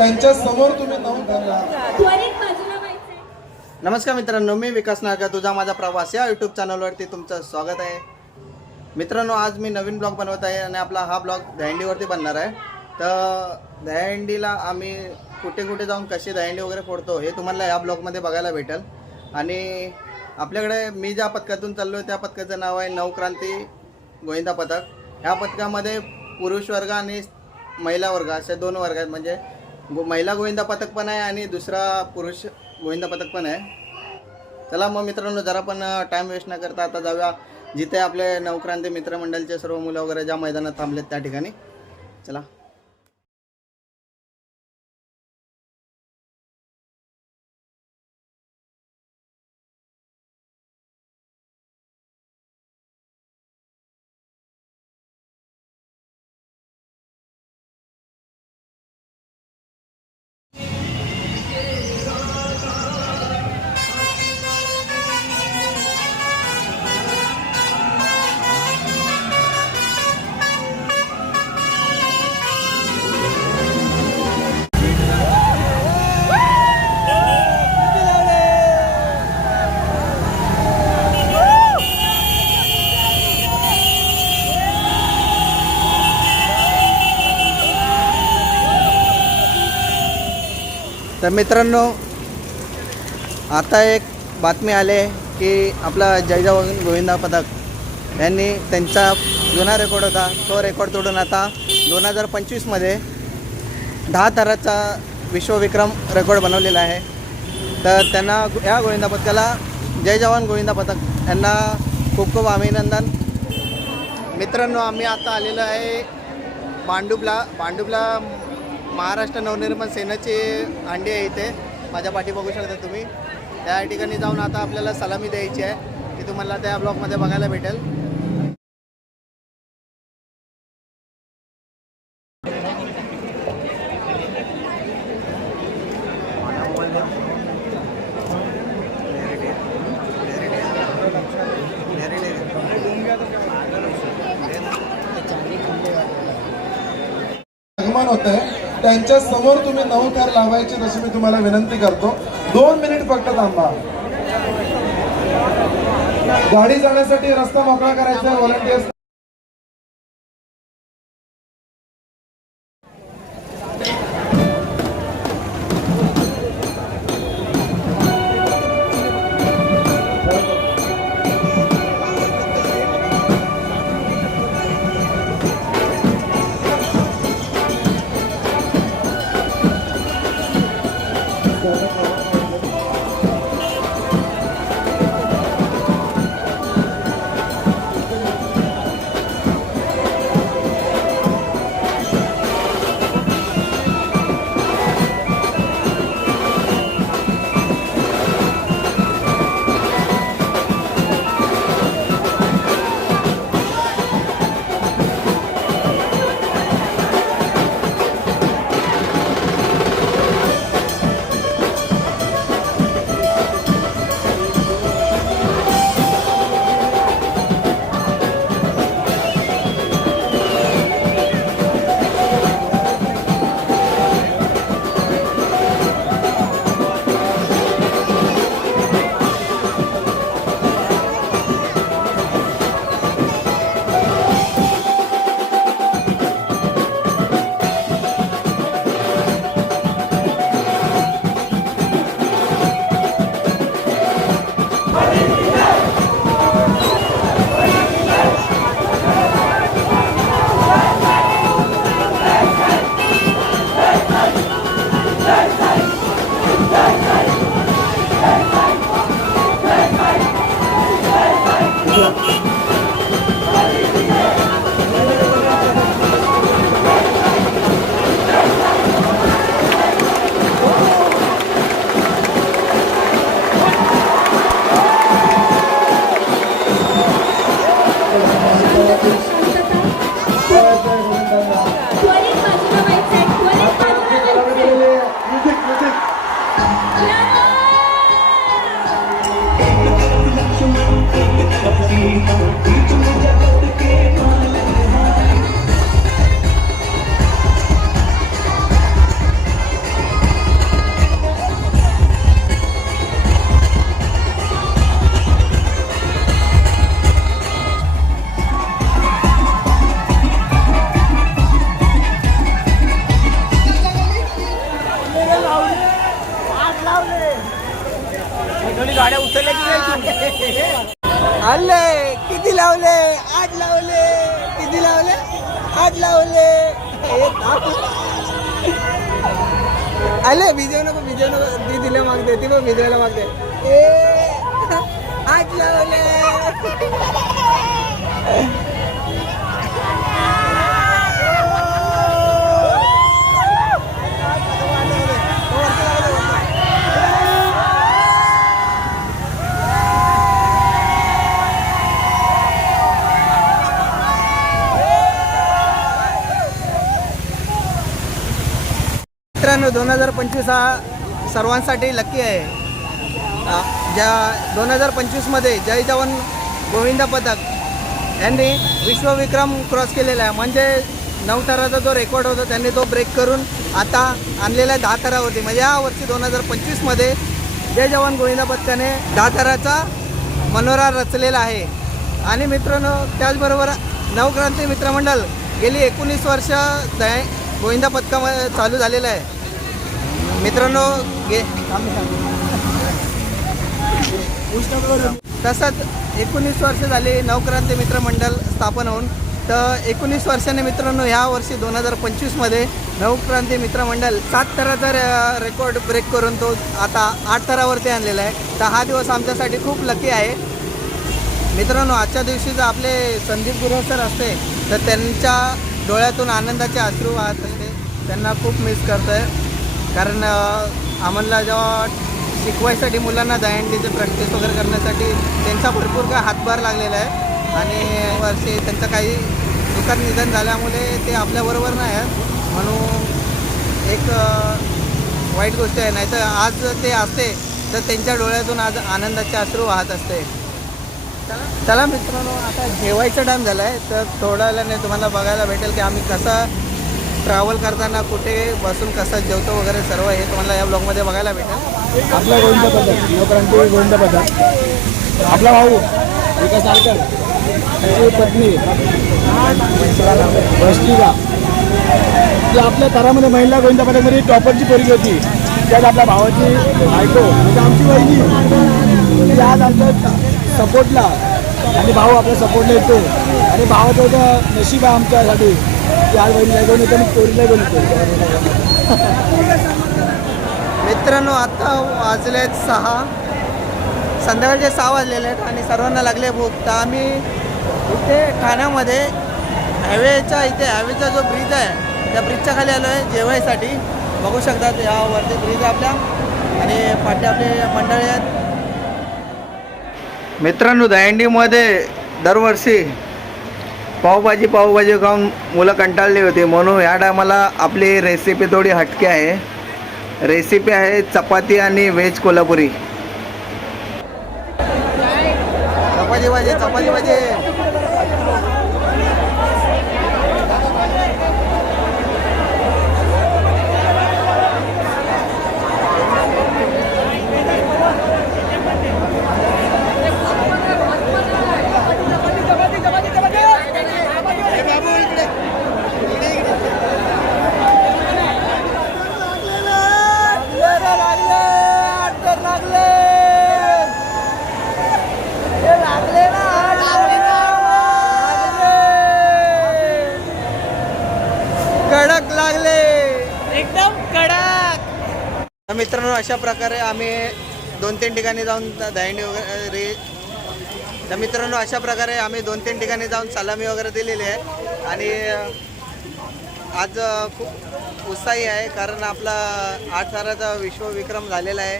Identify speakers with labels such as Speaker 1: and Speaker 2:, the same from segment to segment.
Speaker 1: त्यांच्यासमोर तुम्ही नऊ धरला.
Speaker 2: त्वरित बाजूला व्हायचंय.
Speaker 3: नमस्कार मित्रांनो मी विकास नागा तुझा माझा प्रवास या यूट्यूब चॅनलवरती तुमचं स्वागत आहे. मित्रांनो आज मी नवीन ब्लॉग बनवत आहे आणि आपला हा ब्लॉग दहीहंडीवरती बनणार आहे. तर दहीहंडीला आम्ही कुठे कुठे जाऊन कशी दहीहंडी वगैरे फोडतो हे तुम्हाला या ब्लॉगमध्ये बघायला भेटेल. आणि आपल्याकडे मी ज्या पथकातून चाललो आहे त्या पथकाचं नाव आहे नवक्रांती गोविंदा पथक. ह्या पथकामध्ये पुरुष वर्ग आणि महिला वर्ग असे दोन वर्ग आहेत. म्हणजे गो महिला गोविंदा पथक पण आहे आणि दुसरा पुरुष गोविंदा पथक पण आहे. चला मग मित्रांनो जरा पण टाईम वेस्ट न करता आता जाऊया. जिथे आपले नवक्रांती मित्रमंडळचे सर्व मुलं वगैरे ज्या मैदानात थांबलेत त्या ठिकाणी. चला. तर मित्रांनो आता एक बातमी आले की आपला जयजाव गोविंदा पथक यांनी त्यांचा जुना रेकॉर्ड होता. तो रेकॉर्ड तोडून आता दोन हजार पंचवीसमध्ये दहा थराचा विश्वविक्रम रेकॉर्ड बनवलेला आहे. तर त्यांना या गोविंदा पथकाला जय जवान गोविंदा पथक यांना खूप खूप अभिनंदन. मित्रांनो आम्ही आता आलेलो आहे पांडुपला पांडुपला महाराष्ट्र नवनिर्माण सेनेची अंडी आहे इथे. माझ्या पाठी बघू शकता तुम्ही. त्या ठिकाणी जाऊन आता आपल्याला सलामी द्यायची आहे. की तुम्हाला त्या ब्लॉगमध्ये बघायला भेटेल.
Speaker 1: आगमन होत आहे त्यांच्यासमोर तुम्ही नऊ कार लावायचे तशी मी तुम्हाला विनंती करतो. दोन मिनिट फक्त थांबा. गाडी जाण्यासाठी रस्ता मोकळा करायचा व्हॉलंटियर्स
Speaker 3: आणले किती लावले? आठ लावले. किती लावले? आठ लावले. आले भिजव नको भिजव नको. ती दिले मागते ती पण भिजवायला मागते ए आठ लावले मित्रांनो दोन हजार पंचवीस हा सर्वांसाठी लक्की आहे. ज्या दोन हजार पंचवीसमध्ये जय जवान गोविंद पथक यांनी विश्वविक्रम क्रॉस केलेला आहे. म्हणजे नऊ थराचा जो रेकॉर्ड होता त्यांनी तो ब्रेक करून आता आणलेला आहे दहा थरावरती म्हणजे या वर्षी दोन हजार पंचवीसमध्ये जय जवान गोविंद पथकाने दहा थराचा मनोरा रचलेला आहे. आणि मित्रांनो त्याचबरोबर नवक्रांती मित्रमंडळ गेली एकोणीस वर्ष दया गोविंदा पथकामध्ये चालू झालेलं आहे. मित्रांनो गे तसंच एकोणीस वर्ष झाली नवक्रांती मित्र मंडळ स्थापन होऊन तर एकोणीस वर्षाने मित्रांनो ह्या वर्षी दोन हजार पंचवीसमध्ये नवक्रांती मित्र मंडळ सात थराचा रेकॉर्ड ब्रेक करून तो आता आठ थरावरती आणलेला आहे. तर हा दिवस आमच्यासाठी खूप लकी आहे. मित्रांनो आजच्या दिवशी जर आपले संदीप गुरव सर असते तर त्यांच्या डोळ्यातून आनंदाचे अश्रू वाहत असते. त्यांना खूप मिस करतो आहे कारण आम्हाला जेव्हा शिकवायसाठी मुलांना दहीहंडीचे प्रॅक्टिस वगैरे करण्यासाठी त्यांचा भरपूर काय हातभार लागलेला आहे. आणि वर्षी त्यांचं काही दुःखात निधन झाल्यामुळे ते आपल्याबरोबर नाही आहेत. म्हणून एक वाईट गोष्ट आहे. नाही तर आज ते असते तर त्यांच्या डोळ्यातून आज आनंदाचे अश्रू वाहत असते. चला मित्रांनो आता जेवायचा टाईम झाला आहे तर थोड्या वेळाने तुम्हाला बघायला भेटेल की आम्ही कसं ट्रॅव्हल करताना कुठे बसून कसं जेवतो वगैरे सर्व हे तुम्हाला या ब्लॉगमध्ये बघायला भेटेल.
Speaker 4: आपला गोविंद पथक नवक्रांती गोविंद पथक आपला भाऊ विकास आलकर त्याची पत्नी. वस्तिका ती आपल्या तरामध्ये महिला गोविंद पथकमध्ये टॉपरची पोरगी होती. त्यात आपल्या भावाची बायको. म्हणजे आमची वहिनी. ती आज आमच्या सपोर्टला आणि भाऊ आपल्या सपोर्टला येतो. आणि भावाचं नशीब आहे आमच्यासाठी. की आज वहिनीला घेऊन येतो आणि पोरीला घेऊन येतो
Speaker 3: मित्रांनो आता वाजले आहेत सहा. संध्याकाळचे सहा वाजलेले आहेत आणि सर्वांना लागले भूक. तर आम्ही इथे ठाण्यामध्ये हायवेच्या इथे हायवेचा जो ब्रिज आहे त्या ब्रिजच्या खाली आलो आहे जेवायसाठी. बघू शकतात यावरती ब्रिज आपल्या आणि पाठी आपले मंडळी आहेत. मित्रांनो दहीहंडीमध्ये दरवर्षी पावभाजी पावभाजी खाऊन मुलं कंटाळली होती. म्हणून ह्या टायमाला आपली रेसिपी थोडी हटके आहे. रेसिपी आहे चपाती आणि व्हेज कोल्हापुरी. चपाती भाजी चपाती भाजी कडक लागले एकदम कडक तर मित्रांनो अशा प्रकारे आम्ही दोन तीन ठिकाणी जाऊन दहिणी वगैरे तर मित्रांनो अशा प्रकारे आम्ही दोन तीन ठिकाणी जाऊन सलामी वगैरे दिलेली आहे. आणि आज खूप उत्साही आहे कारण आपला आठ साराचा विश्वविक्रम झालेला आहे.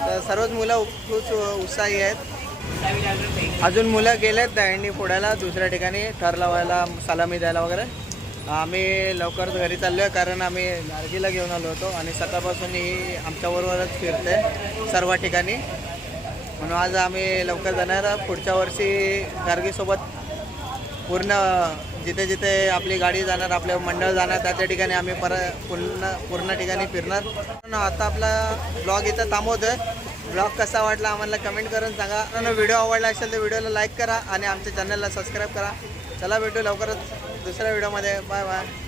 Speaker 3: तर सर्वच मुलं खूप उत्साही आहेत. अजून मुलं गेलेत दहिणी फोडायला दुसऱ्या ठिकाणी ठर लावायला सलामी द्यायला वगैरे. आम्ही लवकरच घरी चाललो आहे कारण आम्ही गार्गीला घेऊन आलो होतो आणि सकाळपासून ही आमच्याबरोबरच फिरते सर्व ठिकाणी. म्हणून आज आम्ही लवकर जाणार. पुढच्या वर्षी गार्गीसोबत पूर्ण जिथे जिथे आपली गाडी जाणार आपले मंडळ जाणार त्या त्या ठिकाणी आम्ही पर पूर्ण पूर्ण ठिकाणी फिरणार. आता आपला ब्लॉग इथं थांबवतोय. ब्लॉग कसा वाटला आम्हाला कमेंट करून सांगा. व्हिडिओ आवडला असेल तर व्हिडिओला लाईक करा आणि आमच्या चॅनलला सबस्क्राईब करा. चला भेटू लवकरच. दुसऱ्या व्हिडिओमध्ये बाय बाय